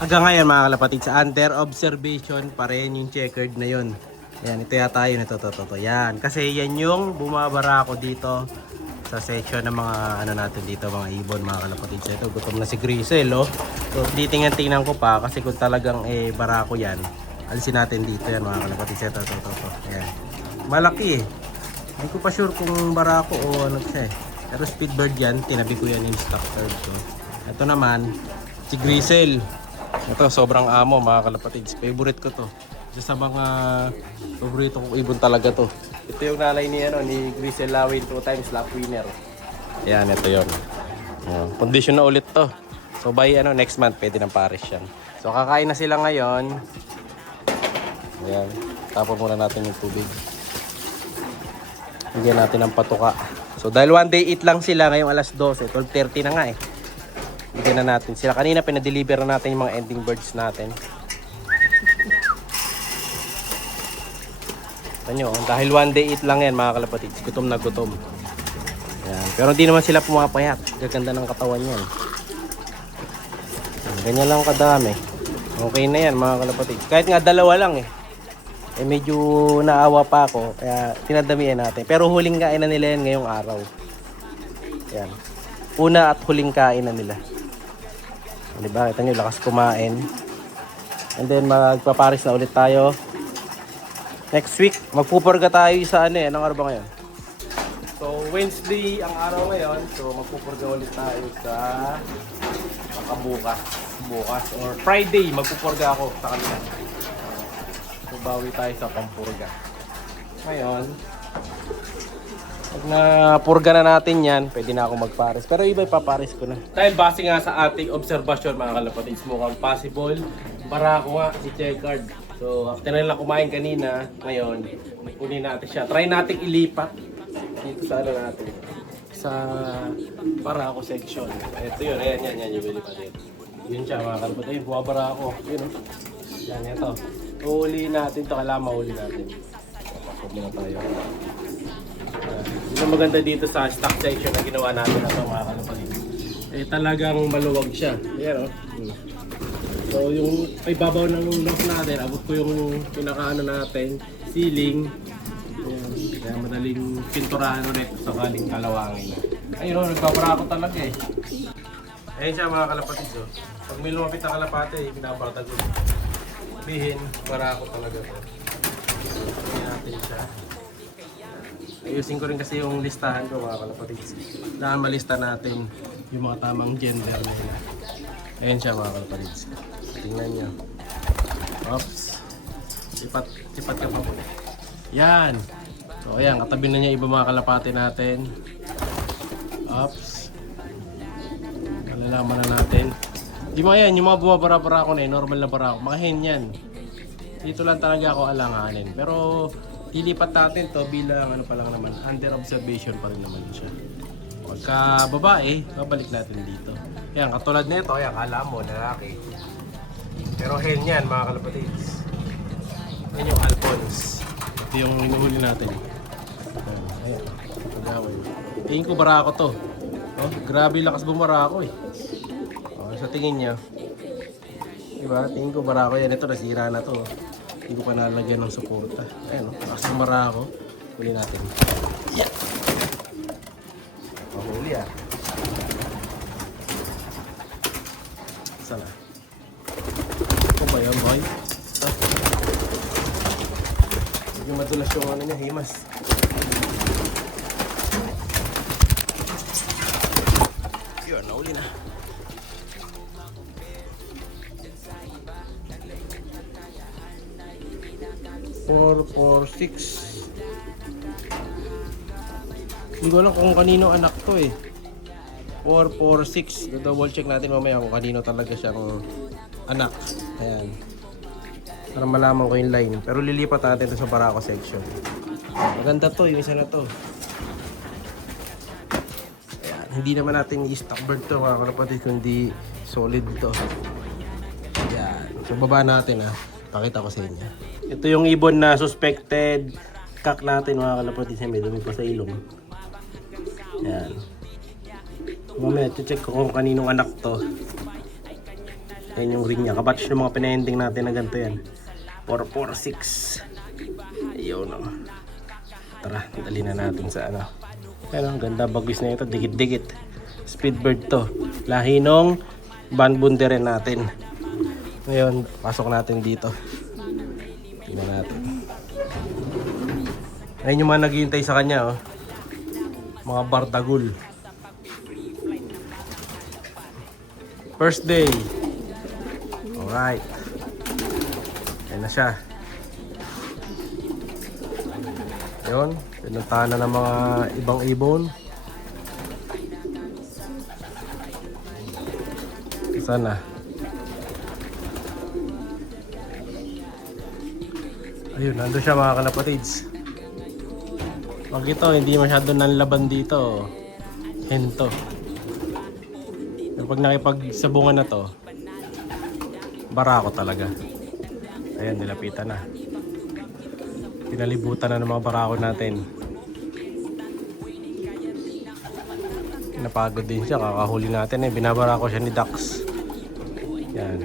Hanggang ngayon mga kalapatid, sa under observation pa rin yung checkered na yun. Ayan, ito yata yun, ito. Yan, kasi yan yung bumabara ako dito sa section ng mga ano natin dito, mga ibon mga kalapatid. So ito, gutom na si Grisel, oh. So tingnan ko pa kasi kung talagang barako yan, alisin natin dito yan mga kalapatid. So ito. Ayan. Malaki eh. Hindi ko pa sure kung barako o ano siya eh. Pero speedbird yan, tinabi ko yan yung stock bird ko. Ito naman, si Grisel. Ito, sobrang amo mga kalapatids. Favorite ko to. Isa sa mga paborito kong ibon talaga to. Ito yung nanay ni, ni Grisel Lawin, 2 times lap winner. Ayan, ito yun. Condition na ulit to. So by next month, pwede ng pares yan. So kakain na sila ngayon. Ayan, tapon muna natin yung tubig. Bigyan natin ng patuka. So dahil one day eat lang sila ngayong alas 12, 12:30 na nga eh. Bigyan na natin sila. Kanina pinadeliver na natin yung mga ending birds natin. Tanyo, dahil one day eat lang yan mga kalapatids. Gutom na gutom. Yan. Pero hindi naman sila pumapayat. Gaganda ng katawan yan. Ganyan lang kadami. Okay na yan mga kalapatids. Kahit nga dalawa lang eh. Medyo naawa pa ako. Kaya tinadamihan natin. Pero huling kain na nila yan ngayong araw. Yan. Una at huling kain na nila. Diba? Kita nyo, lakas kumain. And then magpaparis na ulit tayo. Next week, magpupurga tayo sa anong araw ba ngayon? So, Wednesday ang araw ngayon. So, magpupurga ulit tayo sa bukas. Or Friday, magpupurga ako sa kanila. So, bawi tayo sa pampurga. Ngayon, pag napurga na natin yan, pwede na ako magpares. Pero iba ipapares ko na. Dahil base nga sa ating observation mga kalapatids, mukhang possible. Para ako nga si checkered. So after na lang kumain kanina, ngayon, kunin natin siya. Try natin ilipat dito sa natin. Sa para ako section. Ito yun, ayan, yung ilipat dito. Yun siya mga kalapatids, buwabara ako. Yun o. Yan, ito. Uhuli natin ito, kailangan mahuli natin. Papakot muna tayo. Yung maganda dito sa stock section na ginawa natin na ito mga kalapatids. Talagang maluwag siya. Ayan o. So yung ibabaw ng roof natin, abot ko yung pinakaano natin, ceiling. Ayan. Kaya madaling pinturahan ulit sakaling kalawangin. Ayun o, nagbabara ako talaga eh. Ayan siya mga kalapatids o. Pag may lumapit na kalapate, pinabarata ko. Sabihin, bara ako talaga to. Ayan natin siya. Ayusin ko rin kasi yung listahan ko mga kalapatids. Dahil malista natin yung mga tamang gender nila. Ayan siya mga kalapatids. Tingnan nyo. Oops. Sipat ka pa po. Yan. So ayan, katabi na niya iba mga kalapate natin. Oops. Malalaman na natin. Di mga yan, yung mga bumabara-bara ako na yun, normal na bara ako. Mga hen yan. Dito lang talaga ako alanganin. Pero ilipat natin to bilang ano pa lang naman, under observation pa rin naman siya. Pagka babae, babalik natin dito. Yan, katulad nito, ayan, kala mo, lalaki. Pero hen yan, mga kalapatids. Yan yung Alphonse. Ito yung inuhuli natin. Ayan, pagawin. Tingin ko bara ako to. Oh, grabe lakas bumara ako eh. Oh, sa tingin nyo. Diba? Tingin ko bara ako yan. Ito, nasira na to. Hindi ko pa nalagyan ng suporta. Ayan, lakas bumara ako. Huli natin. Yeah! Huli ah. Sana. Ito ba yun, boy? Medyo madulas yung ano niya, himas. Yun, nauli na. Four, 6. Hindi ko alam kung kanino anak to eh. 446. Double check natin mamaya kung kanino talaga siyang anak. Ayan. Para malaman ko yung line. Pero lilipat natin ito sa Barako section. Maganda to, yung isa na to. Ayan. Hindi naman natin i-stock bird to mga kalapatid, kundi solid to. Ayan. So baba natin ha. Pakita ko sa inyo. Ito yung ibon na suspected kak natin mga kalapatid. May dumi pa sa ilong. Ayan. Mamaya, check ko kung kaninong anak to. Yan yung ring niya. Kabatch ng mga pinending natin na ganito yan. 446. Ayun o. Tara, dali na natin sa ano. Ayan, ang ganda bagwis na ito. Dikit-dikit. Speedbird to. Lahi nung banbunderin natin. Ngayon, pasok natin dito. Tingnan natin. Ayun yung mga naghihintay sa kanya, oh. Mga bardagul. First day. Alright. Ayan na siya. Ayun. Pinuntahan na ng mga ibang ibon. Sana. Ayun, nandun siya mga kalapatids. Pag ito, hindi masyado nanlaban dito. Hento. Pag nakipagsabungan na to, barako talaga. Ayan, nilapitan na. Pinalibutan na ng mga barako natin. Napagod din siya, kakahuli natin eh. Binabarako siya ni Dax. Yan.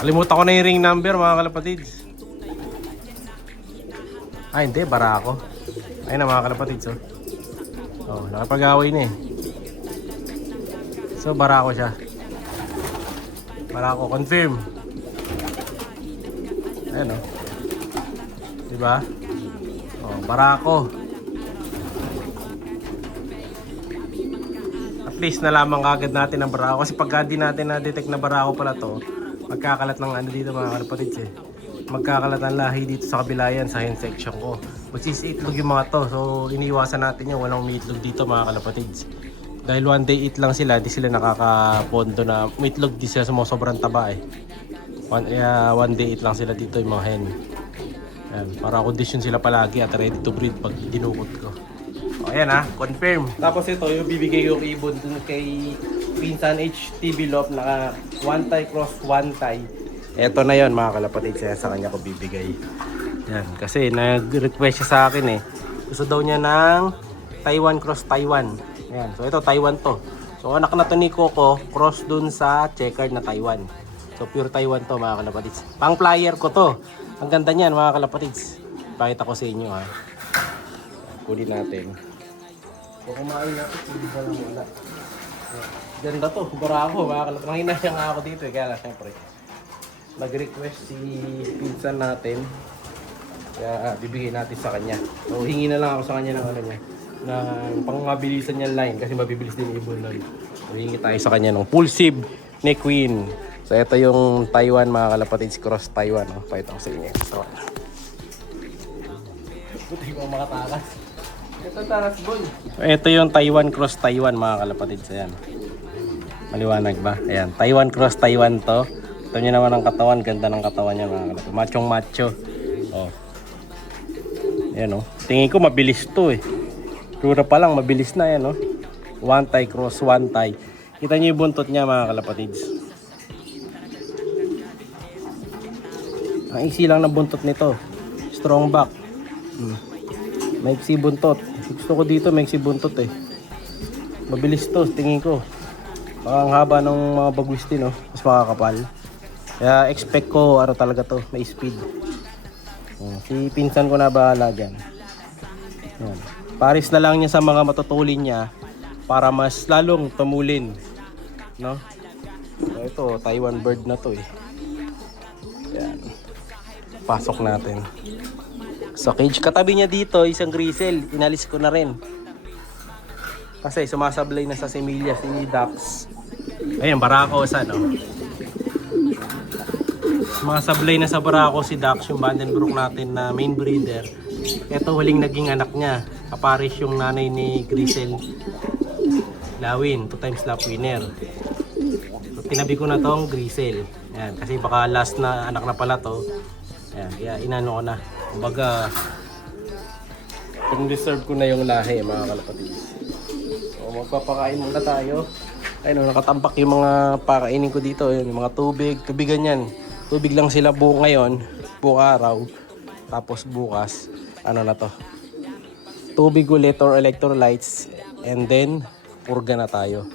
Kalimutan ko na yung ring number mga kalapatids. Ah, hindi, barako. Ayun na mga kalapatids, oh. Oh, nakapag-away na eh. So, barako siya. Barako, confirm. Ayan, oh. Diba? Oh, barako. At least nalaman kagad natin ang barako. Kasi pagka di natin na-detect na barako pala to, magkakalat ng ano dito mga kalapatids eh. Magkakalat ang lahi dito sa kabila yan sa hen section ko. Which is itlog yung mga to. So, iniwasan natin yan. Walang itlog dito mga kalapatids. Dahil one day eat lang sila, di sila nakakapondo na itlog, di sila sobrang taba eh. One day eat lang sila dito yung mga hen. Ayan, para condition sila palagi at ready to breed pag dinukot ko. O ayan ha, confirm. Tapos ito yung bibigay yung ibon dun kay Pinsan HTB Lop, naka one tie cross one tie. Ito na yon mga kalapatids, sa kanya ko bibigay. Yan, kasi nag-request siya sa akin eh. Gusto daw niya ng Taiwan cross Taiwan. Ayan, so ito Taiwan to. So anak na to ni Coco, cross dun sa checkered na Taiwan. So pure Taiwan to mga kalapatids. Pang flyer ko to. Ang ganda niyan mga kalapatids. Pakita ko sa inyo ha. Kunin natin. So kumain natin, hindi ba lang wala. Ganda to, barako mga kalapatids. Mahinayang ako dito eh, kaya syempre. Nag-request si pinsan natin. Kaya bibigay natin sa kanya. So hingi na lang ako sa kanya ng ano niya, ng pangmabilisan niya line kasi mabibilis din ibon nun. So hingi tayo sa kanya ng full sib ni Queen. So ito yung Taiwan mga kalapatids, cross Taiwan. Oh, pakita ko sa inyo. So, buti ko makatakas. Ito taras boy. So ito yung Taiwan cross Taiwan mga kalapatids. Ayan. Maliwanag ba? Ayan, Taiwan cross Taiwan to. Ito nyo naman ang katawan, ganda ng katawan niya mga kalapatids. Machong macho. Oh. Ayan oh. Tingin ko mabilis to eh. Pura pa lang, mabilis na yan oh. One tie cross one tie. Kita nyo yung buntot niya mga kalapatids. Ang isi lang ng buntot nito. Strong back. Maiksi buntot. Gusto ko dito maiksi buntot eh. Mabilis to, tingin ko. Baka ang haba ng mga bagwis din oh. Mas makakapal. Kaya expect ko ano talaga to, may speed. Si pinsan ko na bahala dyan. Yan. Paris na lang niya sa mga matutulin niya para mas lalong tumulin. No? So ito, Taiwan bird na to eh. Yan. Pasok natin. Sa cage, katabi niya dito, isang grisel. Inalis ko na rin. Kasi sumasablay na sa semilya si Dax. Ayan, barako sa no. Sumasablay na sa barako si Dax, yung Vandenbroek natin na main breeder. Ito huling naging anak niya. Kapares yung nanay ni Grisel Lawin, 2 times lap winner. So, tinabi ko na tong Grisel. Ayan, kasi baka last na anak na pala to. Ayan, kaya inano ko na. Kumbaga, pang-reserve ko na yung lahi mga kalapatids. So, magpapakain muna tayo. Ayun, nakatampak yung mga pakainin ko dito. Ayun, yung mga tubig, tubigan yan. Tubig lang sila ngayon, buong araw. Tapos bukas, ano na to? Tubig ulit or electrolytes. And then, purga na tayo.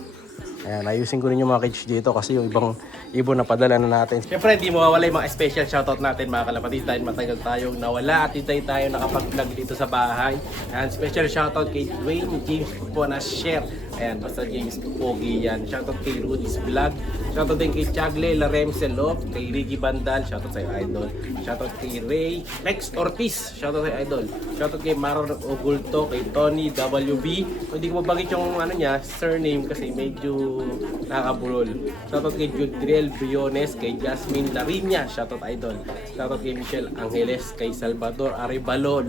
Ayan, ayusin ko rin yung mga cage dito kasi yung ibang ibon na padala na natin. Siyempre, hindi mawawala yung mga special shoutout natin mga kalapatid dahil matagal tayong nawala at hintay tayo nakapag-vlog dito sa bahay. Ayan, special shoutout kay Dwayne James po na share. Ayan, basta James Pogi yan. Shoutout kay Rudy's Vlog. Shoutout din kay Chagle Laremselov, kay Ricky Bandal, shoutout sa idol. Shoutout kay Rex Ortiz, shoutout sa idol. Shoutout kay Maron Ogulto, kay Tony WB. Hindi ko mabagit yung ano niya, surname kasi medyo nakakabulol. Shoutout kay Judriel Briones, kay Jasmine Larinya, shoutout idol. Shoutout kay Michelle Angeles, kay Salvador Arevalo,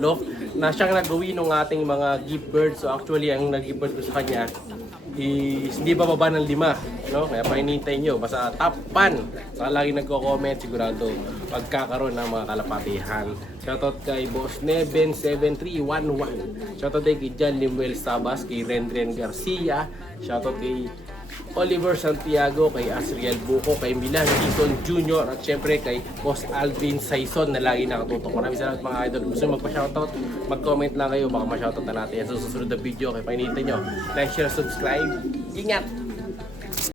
na siyang nagawin ng ating mga gift bird. So actually, ang nag-gift bird ko sa kanya is hindi bababa ng 5, no? Kaya pahinintay nyo, basta top 1. Saka lagi nagko-comment, sigurado pagkakaroon ng mga kalapatihan. Shoutout kay Boss Neben 7311. Shoutout din kay John Limuel Sabas, kay Rendren Garcia. Shoutout kay Oliver Santiago, kay Asriel Buco, kay Milan Dizon Jr. at syempre kay Boss Alvin Saison na lagi nakatutok. Maraming salamat mga idol. Gusto nyo magpa-shoutout, mag-comment lang kayo, baka ma-shoutout na natin yan sa susunod na video. Kaya painitin nyo, like, share, subscribe. Ingat!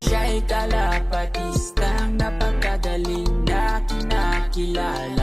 Siya'y kalapatistang napakagaling na kinakilala.